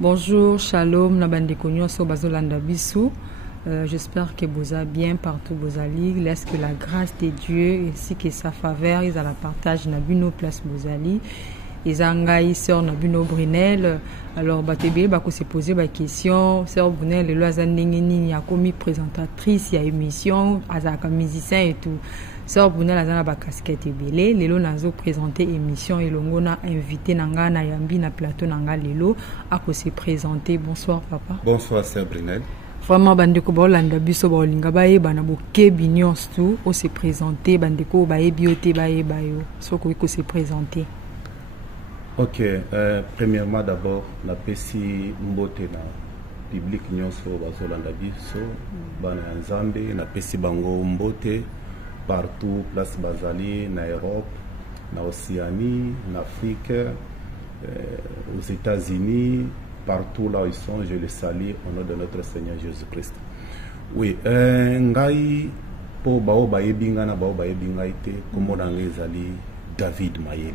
Bonjour, shalom, nabande konyo so bazolanda biso. J'espère que vous allez bien partout vous allez. Laisse que la grâce de Dieu ainsi que sa faveur ils à la partage na bino place vous allez. Ezangai sœur na bino Brunel. Alors batebe ba ko se poser ba question. Sœur Brunel le loza ndenge nini ya komi présentatrice ya émission azaka musicien et tout. Sœur Brunel azana ba casquette ebele. Lelo nazo présenter émission elongo na invité nanga na yambi na plateau nanga lelo ako se présenter. Bonsoir papa. Bonsoir sœur Brunel. Vraiment bandeko bolanda biso bolinga baye bana bokebi nyonso tout o se présenter bandeko baye biote baye bayo soko ko se présenter. Ok, premièrement d'abord na pesi mbote na public nyonso bazolanda biso bana nzambe na pesi bango mbote partout place bazali na Europe na Océanie na Afrique aux États-Unis partout là où ils sont, je les salue au nom de notre Seigneur Jésus-Christ. Oui, ngai po bao baye binga na bao baye binga ite komo na ngai zali David Mayele.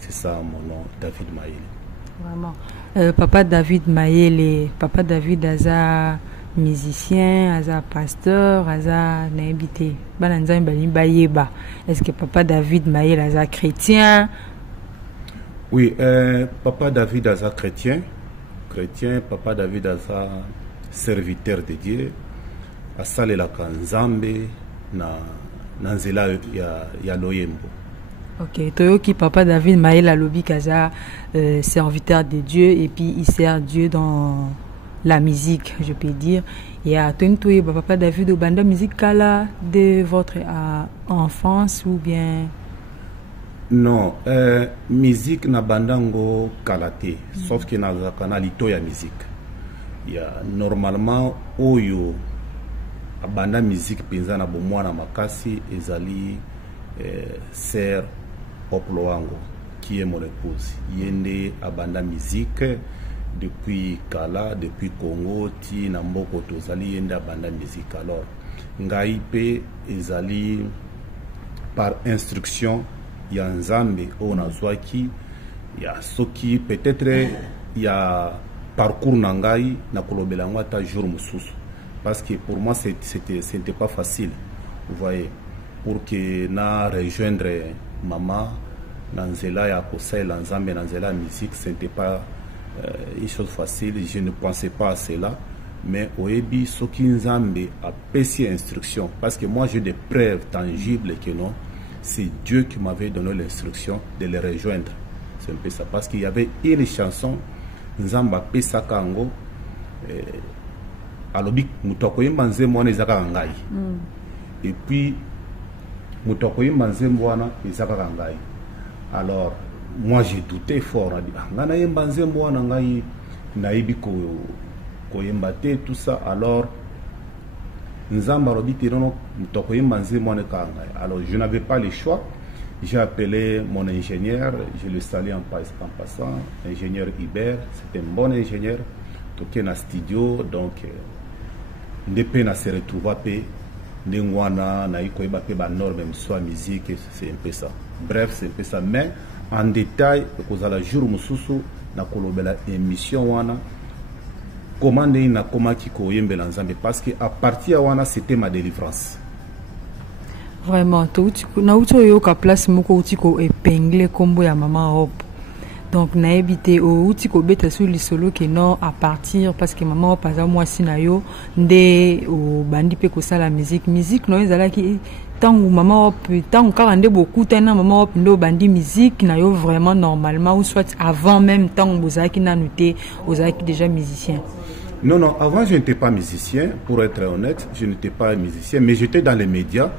C'est ça mon nom, David Mayele. Vraiment. Papa David Mayele, papa David aza musicien, aza pasteur, aza naibité. Bana nzambe bali bayeba. Est-ce que papa David Mayele aza chrétien? Oui, papa David aza chrétien, papa David aza serviteur de Dieu, asalela kanzambe na nzela ya loyembo. Ok, toyoki papa David Mayele alobi kaza serviteur de Dieu et puis il sert Dieu dans la musique, je peux dire. Et à Tontoye, papa David au banda musique kala de votre enfance ou bien? Non, musique na bandango kalate, sauf que na lito ya musique. Ya normalement oyo abanda musique penza na bomwana makasi ezali sœur Oploango qui est mon épouse. Yende abanda musique depuis Kala, depuis Congo, ti na mboko tozali yende abanda musique. Alors ngai pe ezali par instruction ya nzambe o nazwaki ya soki peut-être ya parcours nangai na kolobela ngwa ta jour mususu parce que pour moi c'était pas facile, vous voyez, pour que na rejoindre maman na nzela ya kosela nzambe na nzela musique, c'était pas une chose facile. Je ne pensais pas à cela, mais oebi soki nzambe a pesi instruction parce que moi j'ai des preuves tangibles que non, c'est Dieu qui m'avait donné l'instruction de les rejoindre. C'est un peu ça. Parce qu'il y avait une chanson, Nzamba Pesa Kango, Alobi Mutokoyi Manze Mwana Izaka Ngai. Et puis, Mutokoyi Manze Mwana Izaka Ngai. Alors, moi j'ai douté fort. Ngana Manze Mwana Ngai, Naibi Koyembate, tout ça. Alors, alors je n'avais pas le choix. J'ai appelé mon ingénieur, je le salue en passant, ingénieur Iber, c'est un bon ingénieur, toqué dans le studio, donc depuis na se retrouve à paix, n'engwana na ikoiba pe ba norme même soit musique, c'est un peu ça. Bref, c'est un peu ça, mais en détail, cause à la jour mususu na kolobela émission wana. Comment na komaki koyembe nzambe parce que à partir wana c'était ma délivrance. Vraiment to na uto yo ka place moko utiko épingler kombo ya maman Hope. Donc na ebité o utiko beta sur le solo que non à partir parce que maman Hope aza moi sinayo nde o bandi pe ko sala musique no ezala ki tangu maman Hope tangu kaka nde beaucoup tena maman Hope ndo bandi musique na yo vraiment normalement ou soit avant même tangu bozaki na noté ozaki déjà musicien. Non, non, avant je n'étais pas musicien, pour être honnête, je n'étais pas musicien, mais j'étais dans les médias.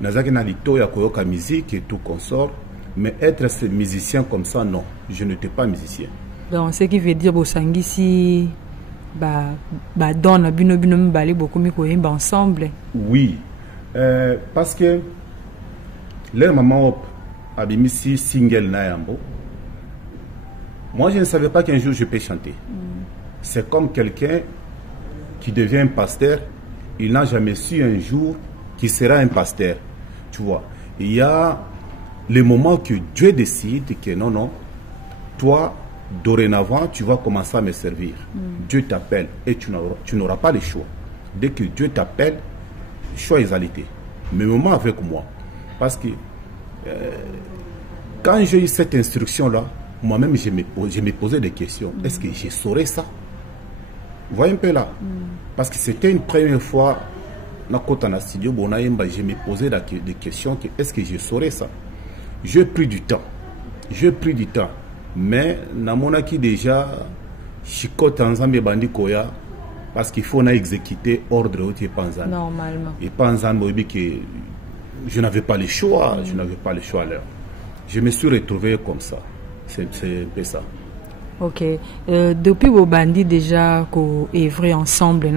Nazaki na lito ya koyoka musique et tout consort, mais être musicien comme ça, non, je n'étais pas musicien. Donc, ce qui veut dire bosangisi don na bino mbali beaucoup mi koyemba ensemble. Oui, parce que leur maman abimisi single na yambo. Moi, je ne savais pas qu'un jour je peux chanter. C'est comme quelqu'un qui devient un pasteur, il n'a jamais su un jour qu'il sera un pasteur. Tu vois, il y a le moment que Dieu décide que non, non, toi, dorénavant, tu vas commencer à me servir. Dieu t'appelle et tu n'auras pas le choix. Dès que Dieu t'appelle, le choix est alité. Mais moment avec moi. Parce que quand j'ai eu cette instruction-là, moi-même, je me posais des questions. Est-ce que je saurais ça? Vous voyez un peu là? Parce que c'était une première fois, je me posais des questions. Est-ce que je saurais ça? J'ai pris du temps. Mais, namonaki déjà, chicote ensemble bandi koya, parce qu'il faut exécuter ordre au Panzan. Normalement. Et Panzan m'a dit que je n'avais pas le choix, à l'heure. Je me suis retrouvé comme ça. C'est un peu ça. Ok. Depuis vos bandits déjà qu'on œuvrez ensemble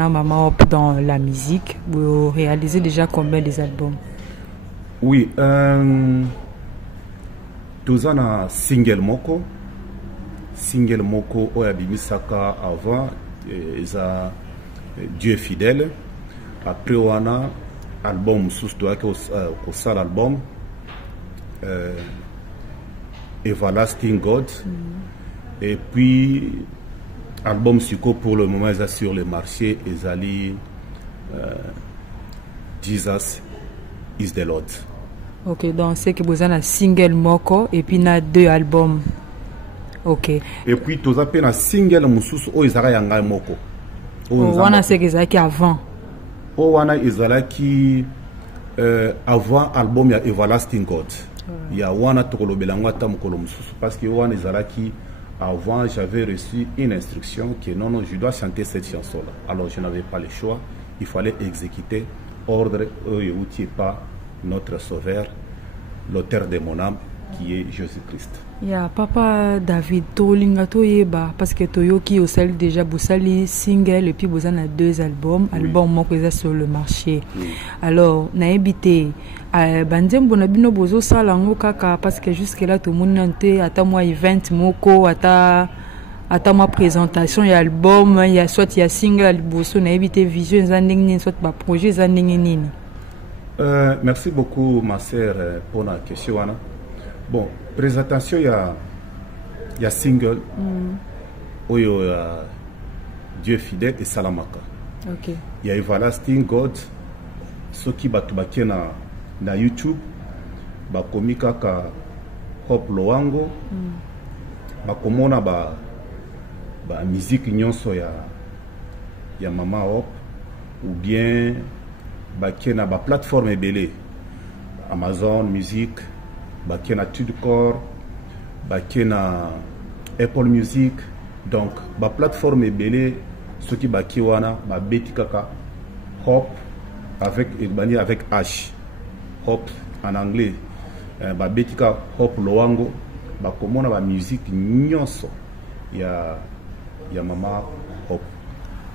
dans la musique, vous réalisez déjà combien des albums? Oui. Tous un single moko oya bimisaka avant eza Dieu fidèle. Après on a album sous toi que au album Everlasting God. Et puis album Suko pour le moment est sur le marché ezali Jesus is the Lord. Ok, donc c'est que vous avez un single moko et puis na 2 albums. Ok. Et puis tu as un single mususu o ezara yanga moko. Wana c'est que ça qui avant. O wana ezala qui avant album ya Everlasting God. Il y a wana tokolobelanga ta mokolo mususu parce que wana ezala qui avant j'avais reçu une instruction que non je dois chanter cette chanson là. Alors je n'avais pas le choix, il fallait exécuter ordre et pas notre sauveur, l'auteur de mon âme, qui est Jésus-Christ. Ya papa David tolinga toyeba parce que toyoki osali déjà bosali single et puis vous en a 2 albums, album moko eza sur le marché. Alors na ebité banzembo na bino bozo sala ngo kaka parce que jusque là tout monde nante ata moi event moko ata moi présentation et album il y a soit il y a single boso na ebité vision za ndenge soit ba projet za ndenge nini. Merci beaucoup ma sœur pour la question. Bon, présentation il y a single Oyo Dieu fidèle et Salamaka. Ok. Il y a Everlasting God, ceux qui batubaki na YouTube, bakomika ka Hop Loango, bakomona ba musique nyonso ya Mama Hop ou bien bakena ba plateforme ebele Amazon Music, bakena Tudcore, bakena Apple Music, donc ba plateforme ebele soki baki wana ba beti kaka Hop avec H Hop en anglais, ba beti kaka Hop Loango, bakomona ba musique nyonso ya Mama Hop.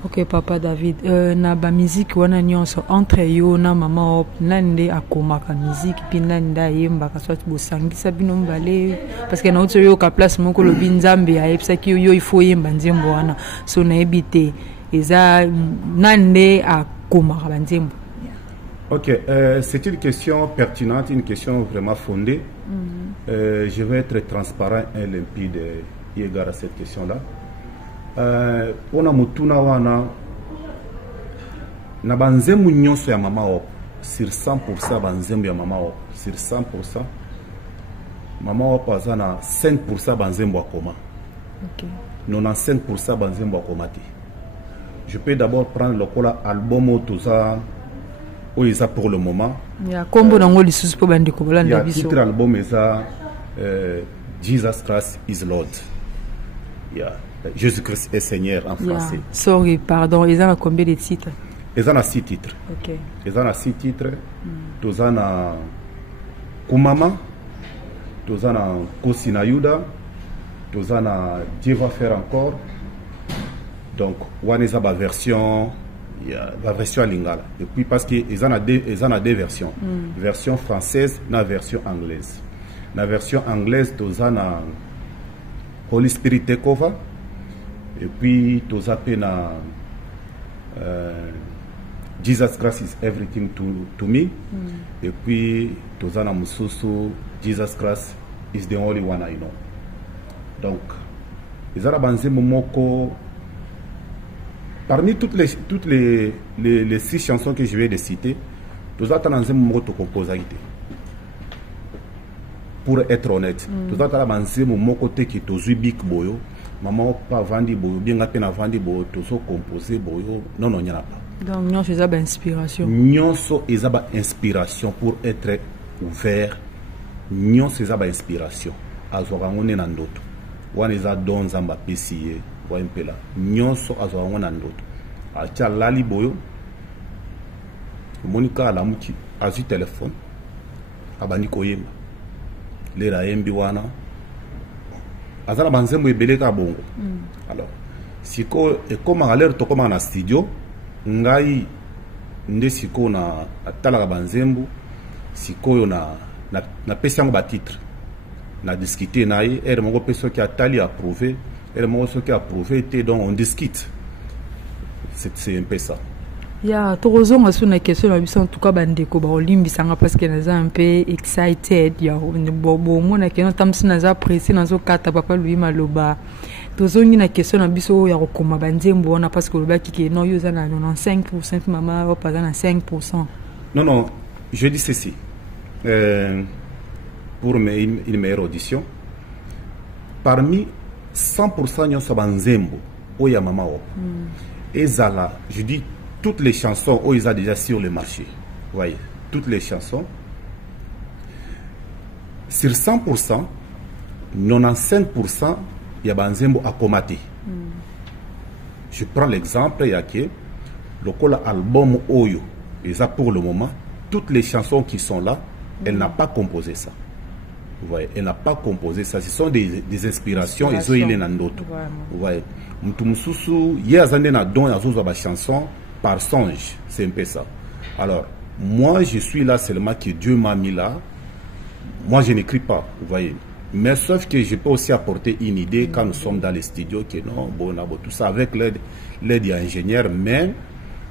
Ok papa David, na ba musique wana nyonso entre yo na Mama Hop nande akomaka musique puis nande ayemba ka soit bosangisa bino mbale parce que na autre yo ka place moko lo binzambe ayebisa ki yo il faut yemba nzembo wana so na ebité eza nande akomaka banzembo. Ok, c'est une question pertinente, une question vraiment fondée. Je vais être transparent et limpide égard à cette question-là. On a mutuna wana na banzembo nyonso ya Mama Hop sur 100% banzembo ya Mama Hop sur 100% Mama Hop azana 5% banzembo akoma. Ok. 95% banzembo akoma te. Je peux d'abord prendre le cola album otoza oisa pour le moment. Ya kombo nango lisusu po bandiko bolanda biso. Ya titre album eza Jesus Christ is Lord. Ya Jésus-Christ est Seigneur en français. Sorry, pardon. Ils ont combien de titres? Ils ont 6 titres. Ok. Ils ont 6 titres. Tous ont Kumama, tous ont Kosina Yuda, tous ont Dieu va faire encore. Donc, on a la version, la version lingala. Et puis parce qu'ils ont deux versions. Version française et la version anglaise. La version anglaise, tous ont Holy Spirit Takeover. Et puis, tous ont Jesus Christ is everything to me. Et puis, tous ont Mususu, Jesus Christ is the only one I know. Donc, ezala banzembo moko parmi toutes les 6 chansons que je vais de citer tozata na nzembo moko to composer ite pour être honnête tozata la banzembo moko te ki tozui bik boyo maman pa vandi boyo bien ngape na vandi boyo tozo composer boyo non non nyana pas donc nyonso eza ba inspiration nyonso eza ba inspiration pour être ouvert nyonso eza ba inspiration azwaka ngo na ndoto wana eza don nzambe apesi ye wa impela nyonso azwaka ngo na ndoto atia lali boyo monika alamuki azwi telefone abandi koyemba lera yembi wana azala banzembo ebele ka bongo alors siko ekomaka lere tokomaka na studio ngai nde siko na atalaka banzembo sikoyo na pesi yango batitre na discuter na ye ere moko mpe soki atali approuvé ere moko soki approuvé te donc on discute c'est un peu ça ya tokozonga sur na question na biso en tout cas bandeko baolimbisanga parce que naza un peu excited ya bomona ke notamsi naza pressé nazokata papa lui maloba tozongi na question na biso ya kokoma banzembo wana parce que lobaki ke non yo za na 95% mama opa za na 5%. Non je dis ceci pour une meilleure audition parmi 100% nyonso banzembo oya mama opa ezala je dis toutes les chansons où ils ont déjà sur le marché. Vous voyez, toutes les chansons. Sur 100%, 95%, il y a banzembo à comater. Je prends l'exemple, il y a que le album Oyo, et ça pour le moment, toutes les chansons qui sont là, elle n'a pas composé ça. Vous voyez, elle n'a pas composé ça. Ce sont des inspirations, et il est dans d'autres. Vous voyez, Mutumususu, il y a des chansons par songe, c'est un peu ça. Alors, moi, je suis là seulement que Dieu m'a mis là. Moi, je n'écris pas, vous voyez. Mais sauf que je peux aussi apporter une idée quand nous sommes dans les studios, que non, bon, tout ça avec l'aide d'ingénieurs, mais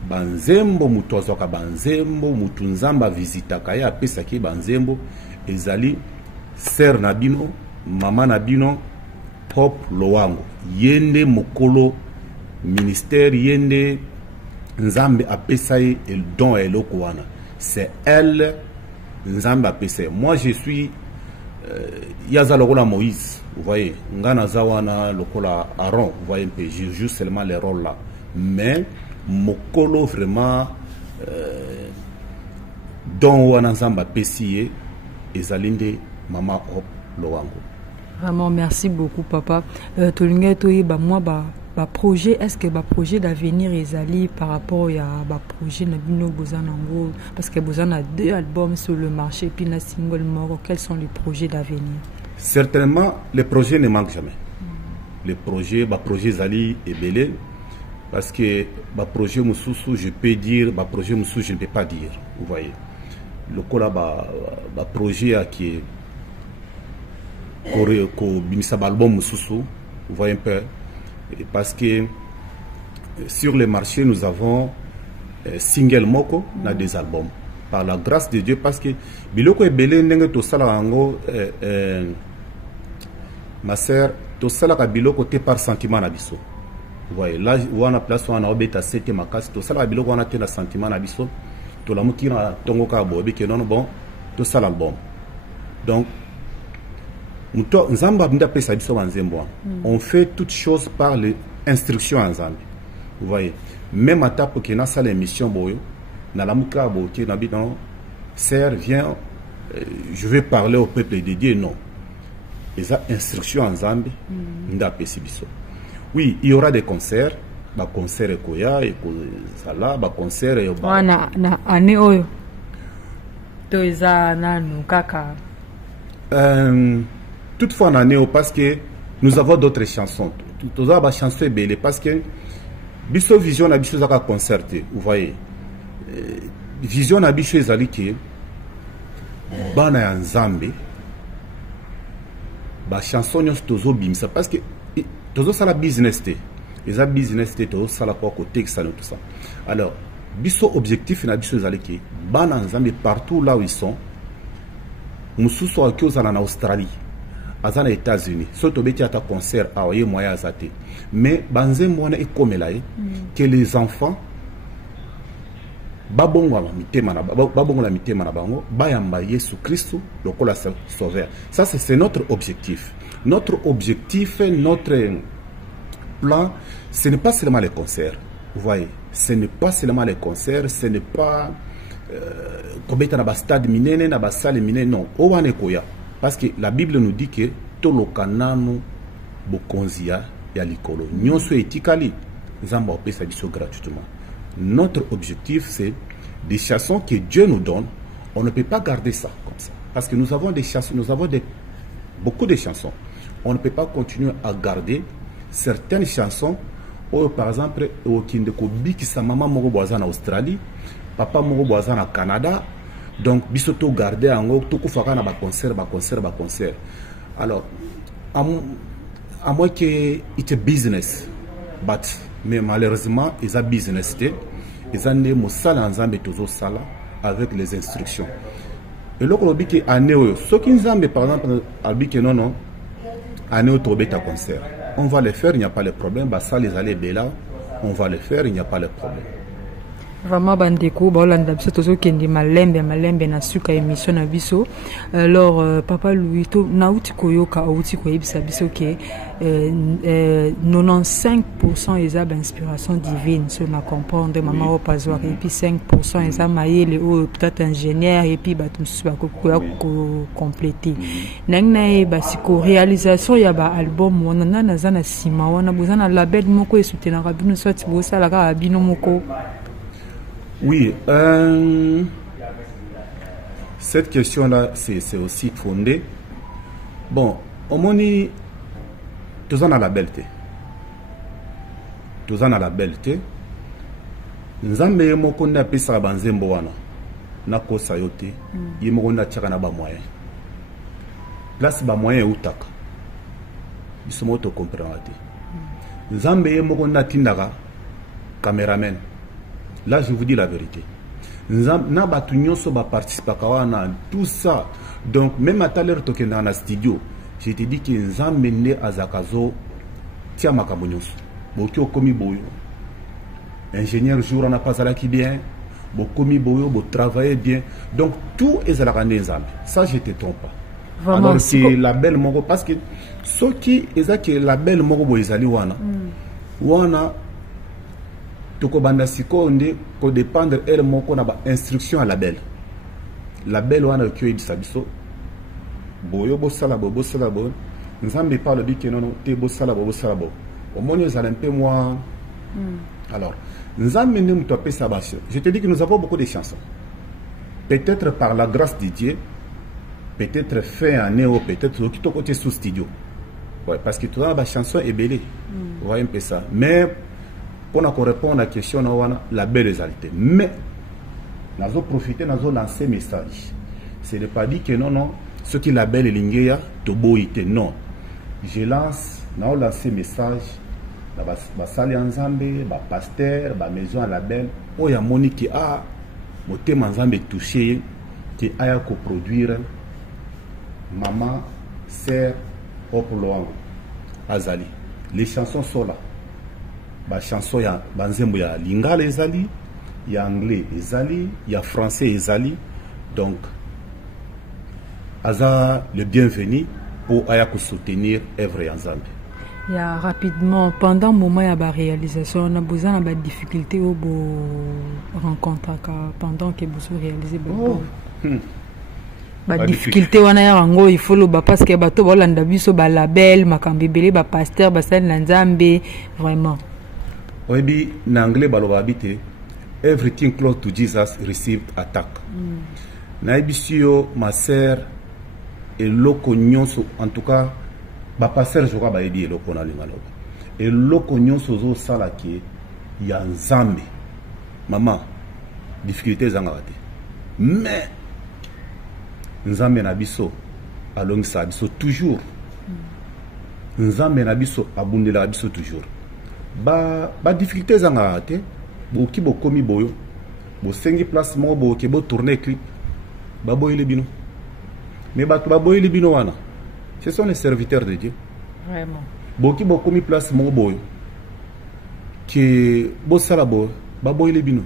banzembo, mutozoka banzembo, mutunzamba visita kaya, pesaki banzembo, ezali, ser nabino, mama nabino, pop loango. Yende mokolo, ministère, yende, Nzambe apesai el don eloko wana. C'est elle Nzambe apesai. Moi je suis yaza lokola Moïse, vous voyez. Ngana zawana lokola Aaron, vous voyez un peu. Je joue seulement les rôles là. Mais mokolo vraiment don wana Nzambe apesi ezalinde mama hop lowango. Vraiment merci beaucoup papa. Tolinga toyeba moi projet, est-ce que projet d'avenir est allé par rapport à projet Nabino Bozanango parce que Bozan a 2 albums sur le marché puis un single mort. Quels sont les projets d'avenir? Certainement, les projets ne manquent jamais. Les projets, projet Zali est belé parce que projet Moussoussou, je peux dire, projet Moussou, je ne peux pas dire. Vous voyez, le cola projet qui est album Moussoussou, vous voyez un peu. Parce que sur le marché, nous avons single moko na des albums. Par la grâce de Dieu, parce que biloko ebele ndenge to sala ango ma sœur to sala ka biloko te par sentiment na biso. Vous voyez, là on a place on a obeta 7 makasi to sala biloko on a te na sentiment na biso. To la mukira tongo ka bobe ke non bon to sala album. Donc on fait toutes choses par l'instruction ensemble. Vous voyez, même à tape qui n'a pas l'émission boyo, na la muka bo qui n'a pas sœur viens, je vais parler au peuple de Dieu non. Les instructions ensemble, n'a pas sibiso. Oui, il y aura des concerts, concert et koya et sala, concert et na année oyo. To isa na nukaka. Toutefois, en année, parce que nous avons d'autres chansons. Nous avons des chansons belles parce que Bisso Vision a biso zaka concerté. Vous voyez, Vision a biso ezali ke bana ya Nzambe ba chanson nyos tozo bimisa parce que tozo sala business te. Les business te tozo sala kwa côté ça tout ça. Alors, biso objectif na biso ezali ke bana Nzambe partout là où ils sont. Mususu akio zala na Australie. aza na États-Unis so tobeti ata concert awa ye moyen azate mais banzembo wana ekomela ye que les enfants babongola mitema na bango bayamba Yesu Christ lokola sauveur. Ça c'est notre objectif. Notre objectif, notre plan, ce n'est pas seulement les concerts. Vous voyez, ce n'est pas seulement les concerts, ce n'est pas kobeta na ba stade minene na ba salle minene, non. Owane koya parce que la Bible nous dit que tolokanano bokonzia ya likolo nyonso etikali nzamba opesa biso gratuitement. Notre objectif, c'est des chansons que Dieu nous donne. On ne peut pas garder ça comme ça. Parce que nous avons des chansons, beaucoup de chansons. On ne peut pas continuer à garder certaines chansons. Ou, par exemple, au Kindeko Biki, sa maman moko boazan en Australie, papa moko boazan au Canada. Donc, bisoto garder en haut, tout fera na ba concert. Alors, à moins que it's a business, mais malheureusement, ils ont business, ils ont des mosala ensemble toujours sala avec les instructions. Et là, on dit que année, ceux qui nous ont par exemple, on dit que non, année au trobeta concert, on va le faire, il n'y a pas de problème. Bah ça, les allées là, on va le faire, il n'y a pas de problème. Vraiment bandeko baolanda biso tozo kendi malembe na suka émission na biso. Alors papa Louis to nauti koyoka outi koyebisa biso ke 95% eza inspiration divine sur na comprendre maman au pazwa et puis 5% eza mayele ou peut-être ingénieur et puis bato msuba ko compléter nangna e basiko réalisation ya ba album wana na zana sima wana bozana label moko esutenaka bino sorti bosala ka bino moko. Oui, cette question-là, c'est aussi fondé. Bon, au moins, tous en a la belleté. Tous en a la belleté. Nzambe moko na pesa banzembo wana. Na kosa yote. Yemoko na tchaka na ba moyen. Place ba moyen utaka. Bisomo to comprendre. Nzambe moko na tindaka caméraman. Là, je vous dis la vérité. Na batunyoso ba participe à tout ça. Donc, même à l'heure token dans la studio, je te dis que Nzambe ne azakazo tia makamonyoso. Bokyo komi boyo. Ingénieur jour on n'a pas alaki bien. Bokomi boyo, bo travailler bien. Donc, tout est à la Nzambe. Ça, je te trompe pas. Vraiment, alors, c'est la belle mogo. Parce que ce qui est la belle mogo bo ezali wana. Wana. Toko banda sikonde ko dépendre elle moko na ba instruction à label wana kyo edisa biso boyo bosala bo nzambe parle dit que non te bosala bo au moins ils allaient un peu moins alors nzambe ne muto pesa baso. Je te dis que nous avons beaucoup de chansons, peut-être par la grâce de Dieu, peut-être fait en néo, peut-être qui côté sous studio, ouais, parce que toi la chanson est belle, vous voyez un peu ça, mais pour répondre à la question, la belle réalité. Mais, nous avons profité, nous avons lancé un message. Ce n'est pas dit que non, ce qui est la belle ligne, c'est non. Je lance, nous avons lancé un message, la salle ensemble, la pasteur, la maison à la belle, où il y a Monique qui a, le thème ensemble touché, qui a coproduire, maman, sœur, Opoloang, Azali. Les chansons sont là. Ba chanson ya banzembo ya lingala ezali, ya anglais ezali, ya français ezali. Donc aza le bienvenu pour ayako soutenir œuvre ensemble. Ya rapidement pendant moment ya ba réalisation on a besoin de difficulté au bo rencontre pendant que vous réalisez ba difficulté wana ya rango il faut le parce que bato bolanda biso ba label makambebele ba pasteur ba sal nzambe vraiment. Oui, en anglais, everything close to Jesus received attack. Naibisio, ma sœur, et loko nyonso, en tout cas, ma pasteur, je crois, et loko na linganoba. Et loko nyonso zo salaki, ya nzambe. Maman, difficulté zangate. Mais, nzambe nabiso, alongisa abiso toujours. Nzambe nabiso, abundela abiso toujours. Ba difficulté zanga te boki bokomi boyo bo sengi place mo bo ke bo tourner clip ba boyele bino mais ba boyele bino wana Ce sont les serviteurs de Dieu. Vraiment. Beaucoup mis place mon boy. Qui bosalabo, baboy les bino.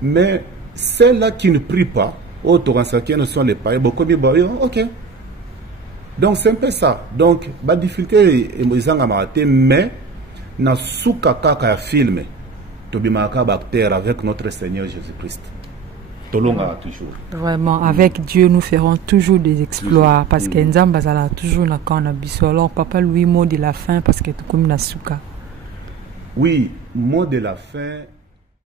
Mais celles-là qui ne prient pas, qui ne sont les païens, beaucoup mis boy, ok. Donc c'est un peu ça. Donc la difficulté est mais na souka kaka film tobimaka bactère avec notre Seigneur Jésus-Christ. Tolonga toujours. Vraiment, avec Dieu nous ferons toujours des exploits parce que Nzamba zala toujours na kana biso. Alors papa Louis, mot de la fin parce que tu comme na souka. Oui, mot de la fin.